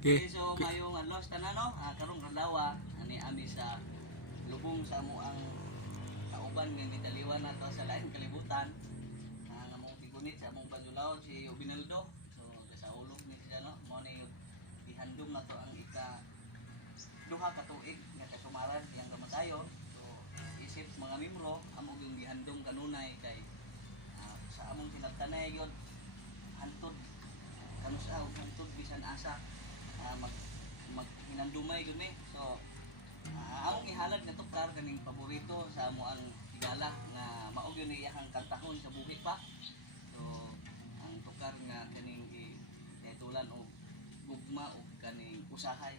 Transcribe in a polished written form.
Okay, so mayong ano sa tanano, karong kadlaw ani ami sa lubong sa amo ang kauban nga gitaliwan nato sa lain kalibutan. Ang among tigunit sa among Banjulaw si Obinaldo. So sa ulog ni siya no, mo ni ihandom nato ang ika duha ka tuig nga kasumaran yang kamatayon. So isip mga miyembro amo yung gihandom kanunay kay sa among tinagtanay gyud hantod kanusa og hantod bisan asa maghinandumay gud ni. So among ihalad nga tukar kaning paborito sa amo ang higala nga mao gyud ni iyang kantahon sa buhi pa. So ang tukar nga kaning tulan og gugma og kaning usahay